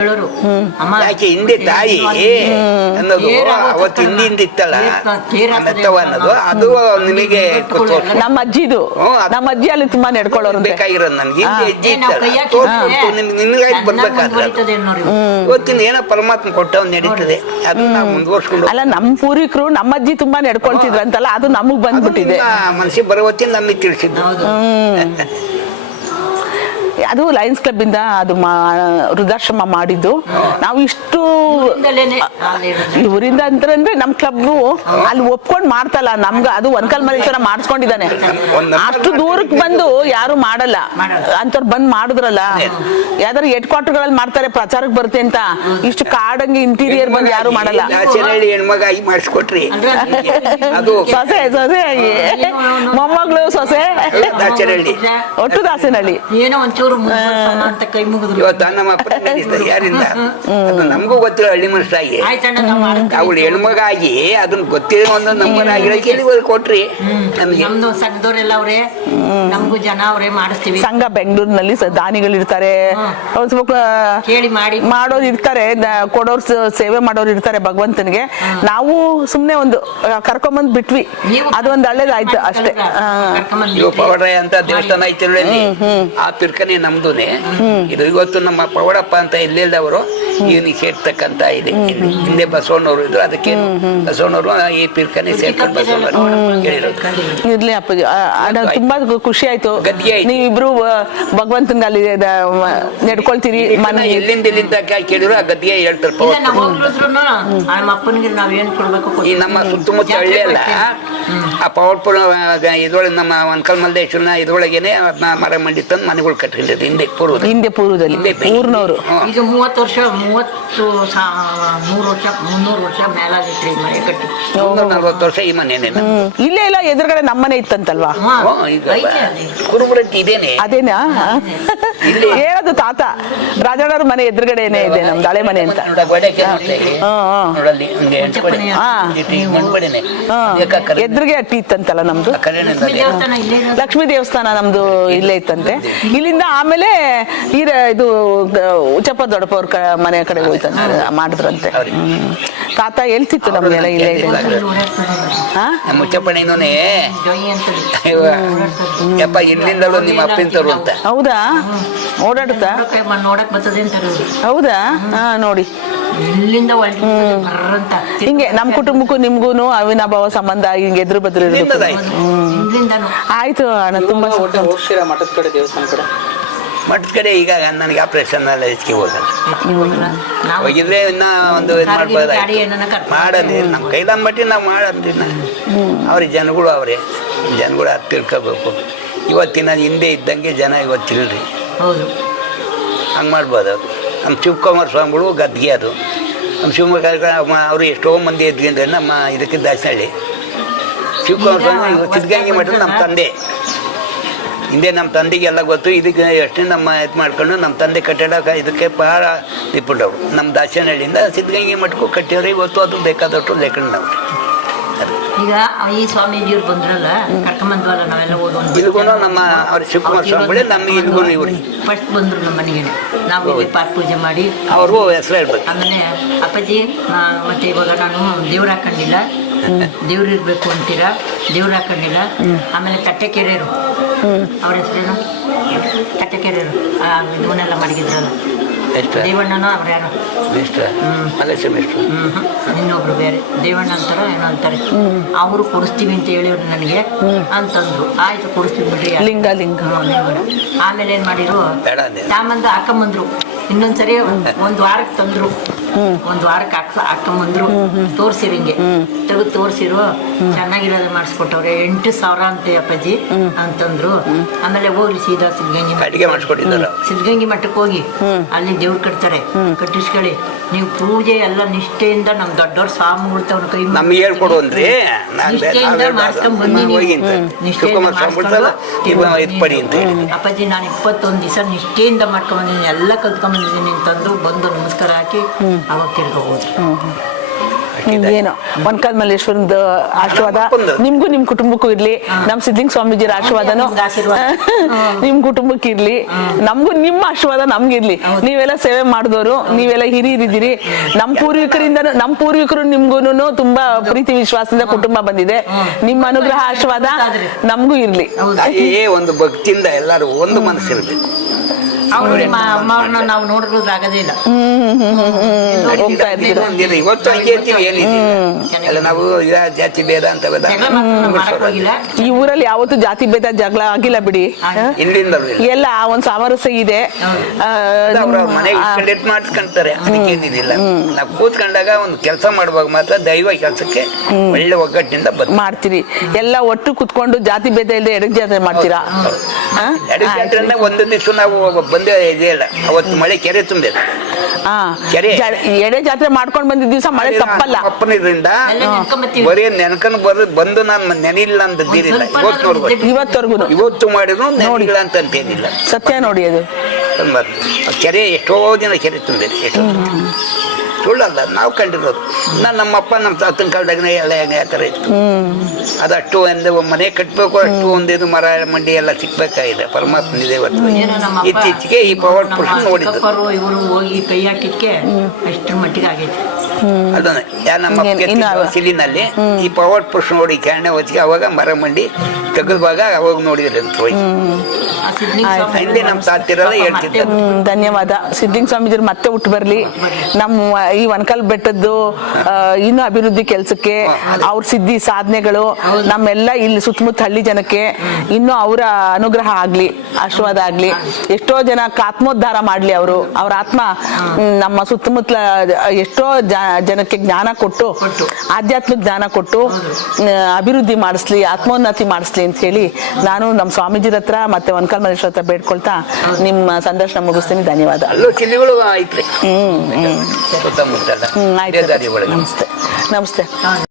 ಯಾಕೆ ಹಿಂದೆ ತಾಯಿ ಅನ್ನೋದು ಅವತ್ತು ಹಿಂದಿಂದ ಇತ್ತಲ್ಲ ಮೆತ್ತವ ಅನ್ನೋದು ಅದು ನಿಮಗೆ ನಮ್ಮ ಅಜ್ಜಿದು ನಮ್ಮ ಅಜ್ಜಿ ಅಲ್ಲಿ ತುಂಬಾ ನಡ್ಕೊಳ್ಳೋರು ಬೇಕಾಗಿರೋದು ನನ್ಗೆ ಹಿಂದೆ ಹೆಜ್ಜೆ ಇತ್ತಲ್ಲ ನಿನ್ಗಾಯ್ತು ಬರ್ಬೇಕಾದ್ರೆ ಇವತ್ತಿನ ಏನೋ ಪರಮಾತ್ಮ ಕೊಟ್ಟವ್ ನಡೀತದೆ ಅದನ್ನ ನಾವು ಮುಂದುವರ್ಸ್ಕೊಂಡು ಅಲ್ಲ ನಮ್ಮ ಪೂರ್ವಿಕರು ನಮ್ಮ ಅಜ್ಜಿ ತುಂಬಾ ನಡ್ಕೊಳ್ತಿದ್ರು ಅಂತಲ್ಲ ಅದು ನಮಗ್ ಬಂದ್ಬಿಟ್ಟಿದೆ ಮನಸ್ಸಿಗೆ ಬರುವತ್ತಿನ ನಮಗೆ ತಿಳಿಸಿದ್ದು ಅದು ಲಯನ್ಸ್ ಕ್ಲಬ್ ಇಂದ ಅದು ವೃದ್ಧಾಶ್ರಮ ಮಾಡಿದ್ದು ನಾವು ಇಷ್ಟು ಊರಿಂದ ಅಂತಂದ್ರೆ ನಮ್ ಕ್ಲಬ್ ಅಲ್ಲಿ ಒಪ್ಕೊಂಡ್ ಮಾಡ್ತಲ್ಲ ನಮ್ಗ ಅದು ಒಂದ್ಕಲ್ ಮಲ್ಲೇಶ್ವರ ಮಾಡಿಸ್ಕೊಂಡಿದ್ದಾನೆ ಅಷ್ಟು ದೂರಕ್ಕೆ ಬಂದು ಯಾರು ಮಾಡಲ್ಲ ಅಂತವ್ರು ಬಂದ್ ಮಾಡಿದ್ರಲ್ಲ ಯಾವ್ದಾರು ಹೆಡ್ ಕ್ವಾರ್ಟರ್ ಗಳಲ್ಲಿ ಮಾಡ್ತಾರೆ ಪ್ರಚಾರಕ್ಕೆ ಬರುತ್ತೆ ಅಂತ ಇಷ್ಟು ಕಾಡಂಗೆ ಇಂಟೀರಿಯರ್ ಬಂದು ಯಾರು ಮಾಡಲ್ಲ ಹೆಣ್ಮಗಾಗಿ ಮಾಡಿಸ್ಕೊಟ್ರಿ ಸೊಸೆ ಸೊಸೆ ಮೊಮ್ಮಗಳು ಸೊಸೆ ಒಟ್ಟು ದಾಸನಹಳ್ಳಿ ಇವತ್ತ ನಮ್ಮ ಅಪ್ಪ ಯಾರಿಂದ ಅದು ನಮಗೂ ಗೊತ್ತಿರೋ ಹಳ್ಳಿ ಮನುಷ್ಯರಾಗಿ ಅವಳು ಹೆಣ್ಮಗಾಗಿ ಅದನ್ನ ಗೊತ್ತಿರೋ ಒಂದು ನಂಬರ್ ಆಗಿರೋ ಕೊಟ್ರಿ ನಮ್ಗೆ ಸಂಘದವರೆಲ್ಲ ಅವ್ರೆ ನಮಗೂ ಜನ ಅವ್ರೆ ಮಾಡಿಸ್ತೀವಿ ಸಂಘ ಬೆಂಗಳೂರಿನಲ್ಲಿ ದಾನಿಗಳು ಇರ್ತಾರೆ ಕೇಳಿ ಮಾಡಿ ಮಾಡೋರು ಇರ್ತಾರೆ ಕೊಡೋರು ಸೇವೆ ಮಾಡೋರು ಇರ್ತಾರೆ ಭಗವಂತನಿಗೆ ನಾವು ಸುಮ್ನೆ ಒಂದು ಕರ್ಕೊಂಬಂದ್ ಬಿಟ್ವಿ ಅದೊಂದು ಹಳ್ಳೇದಾಯ್ತು ಅಷ್ಟೇ ಪವಡ್ರಾಯ ಅಂತ ದೇವಸ್ಥಾನ ಐತಿ ಆ ಪಿರ್ಕನೆ ನಮ್ದುನೆ ಇದು ಇವತ್ತು ನಮ್ಮ ಪವಡಪ್ಪ ಅಂತ ಇಲ್ಲಿದ್ದವರು ಇವನಿಗೆ ಸೇರ್ತಕ್ಕಂತ ಇದೆ ಹಿಂದೆ ಬಸವಣ್ಣವರು ಇದ್ರು ಅದಕ್ಕೆ ಬಸವಣ್ಣವರು ಈ ಪಿರ್ಕನೆ ಸೇರ್ಕೊಂಡು ಬಸವಣ್ಣವರು ಹೇಳಿರೋದು ಇರ್ಲಿ ಅಪ್ಪಾಜಿ ತುಂಬಾ ಖುಷಿ ಆಯ್ತು ನೀವಿಬ್ರು ಭಗವಂತನ ಅಲ್ಲಿ ನಡ್ಕೊಳ್ತೀರಿ ಮನೆ ಎಲ್ಲಿಂದ ಕೇಳಿದ್ರು ಆ ಗದ್ದಿಗೆ ಹೇಳ್ತಾರೆ ಈ ನಮ್ಮ ಸುತ್ತಮುತ್ತ ಹಳ್ಳಿ ಅಲ್ಲ ಆ ಪವರ್ಪುರ ಇದ್ರೊಳಗೆ ನಮ್ಮ ಒಂದ್ಕಲ್ ಮಲ್ಲೇಶ್ವರನ ಇದ್ರೊಳಗೇನೆ ಮರ ಮಂಡಿ ತಂದು ಮನೆಗಳು ಕಟ್ಟಿರೋದು ಹಿಂದೆ ಪೂರ್ವದಲ್ಲಿ ಊರ್ನವರು ಈಗ 30 ವರ್ಷ 300 ವರ್ಷ ಮೇಲಾಗಿತ್ತು ಮನೆ ಕಟ್ಟಿ 40 ವರ್ಷ ಈ ಮನೆ ಇಲ್ಲೇ ಇಲ್ಲ ಎದುರುಗಡೆ ನಮ್ಮನೆ ಇತ್ತಂತಲ್ವಾ ಕುರುಬುರಟ್ಟಿ ಇದೇನೆ ಅದೇನಾ ಹೇಳೋದು ತಾತ ರಾಜಣ್ಣವ್ರ ಮನೆ ಎದುರುಗಡೆನೆ ಇದೆ ನಮ್ದು ಹಳೆ ಮನೆ ಅಂತ ಎದುರಿಗೆ ಅಟ್ಟಿ ಇತ್ತಂತಲ್ಲ ನಮ್ದು ಲಕ್ಷ್ಮೀ ದೇವಸ್ಥಾನ ನಮ್ದು ಇಲ್ಲೇ ಇತ್ತಂತೆ ಇಲ್ಲಿಂದ ಆಮೇಲೆ ಇದು ಉಚ್ಚಪ್ಪ ದೊಡ್ಡಪ್ಪವ್ರ ಮನೆ ಕಡೆ ಹೋಯ್ತಂತೆ ಮಾಡಿದ್ರಂತೆ ತಾತ ಹೇಳ್ತಿತ್ತು ನಮ್ಗೆಲ್ಲ ಇಲ್ಲೇ ಇದೆ ಮುಚ್ಚಪ್ಪಣ್ಣನೇ ಯಪ್ಪ ಇಲ್ಲಿಂದಲೂ ನಿಮ್ಮ ಅಪ್ಪಿಂತರು ಅಂತ ಹೌದಾ ಓಡಾಡುತ್ತಾ ನೋಡಕ್ ಬರ್ತದೆ ಅಂತ ಹೌದಾ ಹಾ ನೋಡಿ ಇಲ್ಲಿಂದ ಹಿಂಗೆ ನಮ್ ಕುಟುಂಬಕ್ಕೂ ನಿಮ್ಗೂನು ಅವಿನಾಭಾವ ಸಂಬಂಧ ಹಿಂಗೆ ಎದುರು ಬದ್ರು ಆಯ್ತು ಅಣ್ಣ ತುಂಬಾ ಮಠದ ಕಡೆ ದೇವಸ್ಥಾನ ಕಡೆ ಮಠದ ಕಡೆ ಈಗ ನನಗೆ ಆಪರೇಷನ್ ಎಲ್ಲ ಹೆಚ್ಚಿಗೆ ಹೋಗಿದ್ರೆ ಇನ್ನ ಒಂದು ಇದು ಮಾಡ್ಬೋದಾಯ್ತು ಮಾಡೋದು ನಮ್ಮ ಕೈಲಾನ್ ಮಟ್ಟಿ ನಾವು ಮಾಡೋದಿಲ್ಲ ಅವ್ರಿಗೆ ಜನಗಳು ಜನಗಳು ಅದು ತಿಳ್ಕೋಬೇಕು ಇವತ್ತಿನ ಹಿಂದೆ ಇದ್ದಂಗೆ ಜನ ಇವತ್ತಿಲ್ರಿ ಹಂಗೆ ಮಾಡ್ಬೋದು ನಮ್ಮ ಶಿವಕುಮಾರ ಸ್ವಾಮಿಗಳು ಗದ್ಗೆ ಅದು ನಮ್ಮ ಶಿವಮೊಗ್ಗ ಅವರು ಎಷ್ಟೋ ಮಂದಿ ಇದ್ರಿಂದ ನಮ್ಮ ಇದಕ್ಕೆ ದಾಸನಹಳ್ಳಿ ಶಿವಕುಮಾರ ಸ್ವಾಮಿ ಸಿದ್ಧಗಂಗೆ ಮಠ ನಮ್ಮ ತಂದೆ ಹಿಂದೆ ನಮ್ಮ ತಂದೆಗೆಲ್ಲ ಗೊತ್ತು ಇದಕ್ಕೆ ಎಷ್ಟು ನಮ್ಮ ಇದು ಮಾಡ್ಕೊಂಡು ನಮ್ಮ ತಂದೆ ಕಟ್ಟಡ ಇದಕ್ಕೆ ಭಾಳ ನಿಪುಣರು ನಮ್ಮ ದಾಸನಹಳ್ಳಿಯಿಂದ ಸಿದ್ಧಗಂಗೆ ಮಠಕ್ಕೂ ಕಟ್ಟಿಯವ್ರು ಇವತ್ತು ಅದು ಬೇಕಾದಷ್ಟು ಲೆಕ್ಕಂಡು ನಾವು ಈಗ ಈ ಸ್ವಾಮೀಜಿಯವ್ರು ಬಂದ್ರಲ್ಲ ಕರ್ಕೊಂಬಂದ್ವಲ್ಲ ನಾವೆಲ್ಲ ಓದೋದು ಇಲ್ಗೂ ನಮ್ಮ ಅವ್ರ ಶಿವಕುಮಾರ ಸ್ವಾಮಿಗಳೇ ನಮ್ಮ ಇಲ್ಗೂ ಇವ್ರು ಫಸ್ಟ್ ಬಂದ್ರು ನಮ್ಮ ಮನೆಗೆ ನಾವು ಪಾಠ ಪೂಜೆ ಮಾಡಿ ಅವರು ಹೆಸರು ಹೇಳ್ಬೇಕು ಆಮೇಲೆ ಅಪ್ಪಾಜಿ ಮತ್ತೆ ಇವಾಗ ನಾನು ದೇವ್ರು ಹಾಕೊಂಡಿಲ್ಲ ದೇವ್ರು ಇರ್ಬೇಕು ಅಂತೀರಾ ದೇವ್ರು ಹಾಕೊಂಡಿಲ್ಲ ಆಮೇಲೆ ತಟ್ಟೆಕೆರೆಯರು ಅವ್ರ ಹೆಸರೇನು ತಟ್ಟೆಕೆರೆಯರು ಇವನ್ನೆಲ್ಲ ಮಾಡಿದ್ರಲ್ಲ ದೇವಣ್ಣನ ಅವ್ರು ಯಾರು ಇನ್ನೊಬ್ರು ಬೇರೆ ದೇವಣ್ಣ ಅಂತಾರ ಏನೋ ಅಂತಾರೆ ಅವರು ಕೊಡಿಸ್ತೀವಿ ಅಂತ ಹೇಳಿವ್ರು ನನಗೆ ಅಂತಂದ್ರು ಆಯ್ತು ಕೊಡಿಸ್ತೀವಿ ಬಿಡ್ರಿ ಲಿಂಗ ಆಮೇಲೆ ಏನ್ ಮಾಡಿರು ತಾಮಂದು ಹಾಕೊಂಬಂದ್ರು ಇನ್ನೊಂದ್ಸರಿ ಒಂದ್ ವಾರಕ್ಕೆ ತಂದ್ರು ಒಂದ್ ವಾರಕ್ಕೆ ಹಾಕೊಂಬಂದ್ರು ತೋರ್ಸಿರಿ ಹಿಂಗೆ ತೆಗೆದು ತೋರ್ಸಿರು ಚೆನ್ನಾಗಿರೋದು ಮಾಡಿಸ್ಕೊಟ್ಟವ್ರೆ 8,000 ಅಂತೆ ಅಪ್ಪಾಜಿ ಅಂತಂದ್ರು ಆಮೇಲೆ ಹೋಗ್ಲಿ ಸೀದಾ ಸಿದ್ಧಗಂಗೆ ಮಠಕ್ಕೆ ಹೋಗಿ ಅಲ್ಲಿ ದೇವ್ರು ಕಟ್ತಾರೆ ಕಟ್ಟಿಸ್ಕೊಳ್ಳಿ ನೀವು ಪೂಜೆ ಎಲ್ಲ ನಿಷ್ಠೆಯಿಂದ ನಮ್ ದೊಡ್ಡವ್ರ ಸ್ವಾಮಿಗಳು ತವ್ರ ಕೈ ನಿಷ್ಠೆಯಿಂದ ಮಾಡ್ಸ್ಕೊಂಡ್ ಬಂದೀನಿ ಅಪ್ಪಾಜಿ ನಾನು 21 ದಿವಸ ನಿಷ್ಠೆಯಿಂದ ಮಾಡ್ಕೊಂಡ್ ಬಂದಿದ್ದೀನಿ ಎಲ್ಲ ಕಲ್ತ್ಕೊಂಡ್ ಬಂದಿದ್ದೀನಿ ಅಂತಂದು ಬಂದು ನಮಸ್ಕಾರ ಹಾಕಿ ಅವಾಗ ತಿರ್ಗೋಬೋದು ಏನೋ ಒನ್ಕಾಲ್ ಮಲ್ಲೇಶ್ವರದ ಆಶೀರ್ವಾದ ನಿಮ್ಗೂ ನಿಮ್ ಕುಟುಂಬಕ್ಕೂ ಇರ್ಲಿ, ನಮ್ ಸಿದ್ಲಿಂಗ ಸ್ವಾಮೀಜಿರ ಆಶೀರ್ವಾದನು ನಿಮ್ ಕುಟುಂಬಕ್ಕೆ ಇರ್ಲಿ, ನಮ್ಗೂ ನಿಮ್ಮ ಆಶೀರ್ವಾದ ನಮ್ಗಿರ್ಲಿ. ನೀವೆಲ್ಲ ಸೇವೆ ಮಾಡಿದವರು, ನೀವೆಲ್ಲ ಹಿರಿಯರಿದ್ದೀರಿ. ನಮ್ ಪೂರ್ವಿಕರು ನಿಮ್ಗೂನು ತುಂಬಾ ಪ್ರೀತಿ ವಿಶ್ವಾಸದಿಂದ ಕುಟುಂಬ ಬಂದಿದೆ. ನಿಮ್ಮ ಅನುಗ್ರಹ ಆಶೀರ್ವಾದ ನಮ್ಗೂ ಇರ್ಲಿ. ತಾಯಿಯೇ ಒಂದು ಭಕ್ತಿಯಿಂದ ಎಲ್ಲರೂ ಒಂದು ಮನಸ್ಸಿರ್ಬೇಕು. ಅವ್ರು ನಿಮ್ಮ ಅಮ್ಮವ್ರನ್ನ ನಾವು ನೋಡೋದಾಗದೇ ಇಲ್ಲ. ಹೋಗ್ತಾ ಇದ್ದೀರಾ? ಇವತ್ತು ಹಂಗೆ ಇರ್ತೀವಿ, ಎಲ್ಲ ನಾವು ಜಾತಿ ಭೇದ ಅಂತ ಮಾಡಕ್ ಹೋಗಿಲ್ಲ. ಈ ಊರಲ್ಲಿ ಯಾವತ್ತು ಜಾತಿ ಭೇದ ಜಗಳ ಆಗಿಲ್ಲ ಬಿಡಿ. ಹಿಂದಿಂದಲೂ ಎಲ್ಲ ಒಂದ್ ಸಾಮರಸ್ಯ ಇದೆ. ಮನೆಗೆ ಇಟ್ಕೊಂಡು ಮಾಡ್ಕೊಂತಾರೆ, ಅದಕ್ಕೇನಿಲ್ಲ. ನಾವು ಕೂತ್ಕೊಂಡಾಗ ಒಂದು ಕೆಲಸ ಮಾಡುವಾಗ ಮಾತ್ರ ದೈವ ಕೆಲಸಕ್ಕೆ ಒಳ್ಳೆ ಒಗ್ಗಟ್ಟಿನಿಂದ ಮಾಡ್ತೀರಿ. ಎಲ್ಲ ಒಟ್ಟು ಕುತ್ಕೊಂಡು ಜಾತಿ ಭೇದ ಇಲ್ಲದೆ ಎಡಕ್ ಜಾತ್ರೆ ಮಾಡ್ತೀರಾ? ಜಾತ್ರೆ ಒಂದು ದಿವಸ ನಾವು ಬಂದೇ ಇದೆಯಲ್ಲ, ಅವತ್ತು ಮಳೆ ಕೆರೆ ತುಂಬಿದೆ. ಎಡೆ ಜಾತ್ರೆ ಮಾಡ್ಕೊಂಡ್ ಬಂದಿದ್ ದಿವಸ ಮಳೆ ತಪ್ಪಲ್ಲ. ಅಪ್ಪನಿದ್ರಿಂದ ಬರೀ ನೆನ್ಕನ್ ಬಂದು ನಾನು ನೆನಿಲ್ಲ ಅಂತದ್ದಿರಿಲ್ಲ. ಇವತ್ತು ಮಾಡಿದ್ರು ನೆನಿಲ್ಲ ಅಂತೇನಿಲ್ಲ. ಸತ್ಯ ನೋಡಿ, ಅದು ಕೆರೆ ಎಷ್ಟೋ ದಿನ ಕೆರೆ ತುಂಬಿದೆ. ಎಷ್ಟೋ ಸುಳ್ಳಲ್ಲ, ನಾವು ಕಂಡಿರೋದು. ನಮ್ಮಪ್ಪ ನಮ್ಮ ತಾತನ ಕಾಲದಾಗ ಎಲ್ಲ ಆ ಥರ ಇತ್ತು. ಅದಷ್ಟು ಒಂದು ಮನೆ ಕಟ್ಟಬೇಕು, ಅಷ್ಟು ಒಂದಿದು ಮರ ಮಂಡಿ ಎಲ್ಲ ಸಿಕ್ಬೇಕಾಗಿದೆ. ಪರಮಾತ್ಮನಿದೆ. ಇತ್ತೀಚೆಗೆ ಈ ಪವರ್ ಪುರುಷ ನೋಡಿದ್ದು ಇವರು ಹೋಗಿ ಕೈ ಹಾಕಿದ್ಕೆ ಅಷ್ಟರ ಮಟ್ಟಿಗೆ ಆಗೈತೆ. ಅದನ್ನ ನಮ್ಮ ಸಿಲಿನಲ್ಲಿ ಈ ಪವರ್ ಪುರುಷ ನೋಡಿ ಕ್ಯಾಣೆ ಹೊತ್ತಿಗೆ ಅವಾಗ ಮರ ಮಂಡಿ ತೆಗೆದುವಾಗ ಅವಾಗ ನೋಡಿದ್ರೆ ಅಂತ ಹೋಗಿ ಹಿಂದೆ ನಮ್ಮ ತಾತಿರಲ್ಲ ಹೇಳ್ತಿದ್ದ. ಧನ್ಯವಾದ. ಸಿದ್ಲಿಂಗ ಸ್ವಾಮೀಜಿ ಮತ್ತೆ ಹುಟ್ಟು ಬರ್ಲಿ. ನಮ್ಮ ಈ ಒನ್ಕಲ್ ಬೆಟ್ಟದ್ದು ಇನ್ನೂ ಅಭಿವೃದ್ಧಿ ಕೆಲ್ಸಕ್ಕೆ, ಅವ್ರ ಸಿದ್ಧಿ ಸಾಧನೆಗಳು ನಮ್ಮೆಲ್ಲ ಇಲ್ಲಿ ಸುತ್ತಮುತ್ತ ಹಳ್ಳಿ ಜನಕ್ಕೆ ಇನ್ನೂ ಅವರ ಅನುಗ್ರಹ ಆಗ್ಲಿ, ಆಶೀರ್ವಾದ ಆಗ್ಲಿ. ಎಷ್ಟೋ ಜನ ಆತ್ಮೋದ್ಧಾರ ಮಾಡ್ಲಿ. ಅವ್ರ ಆತ್ಮ ನಮ್ಮ ಸುತ್ತಮುತ್ತಲ ಎಷ್ಟೋ ಜನಕ್ಕೆ ಜ್ಞಾನ ಕೊಟ್ಟು, ಆಧ್ಯಾತ್ಮಿಕ ಜ್ಞಾನ ಕೊಟ್ಟು ಅಭಿವೃದ್ಧಿ ಮಾಡಿಸ್ಲಿ, ಆತ್ಮೋನ್ನತಿ ಮಾಡಿಸ್ಲಿ ಅಂತ ಹೇಳಿ ನಾನು ನಮ್ಮ ಸ್ವಾಮೀಜಿರ ಹತ್ರ ಮತ್ತೆ ಒನ್ಕಲ್ ಮಲ್ಲೇಶ್ವರ ಹತ್ರ ಬೇಡ್ಕೊಳ್ತಾ ನಿಮ್ಮ ಸಂದರ್ಶನ ಮುಗಿಸ್ತೀನಿ. ಧನ್ಯವಾದ. ಐತ್ರಿ. ಆಯ್ತು. ನಮಸ್ತೆ.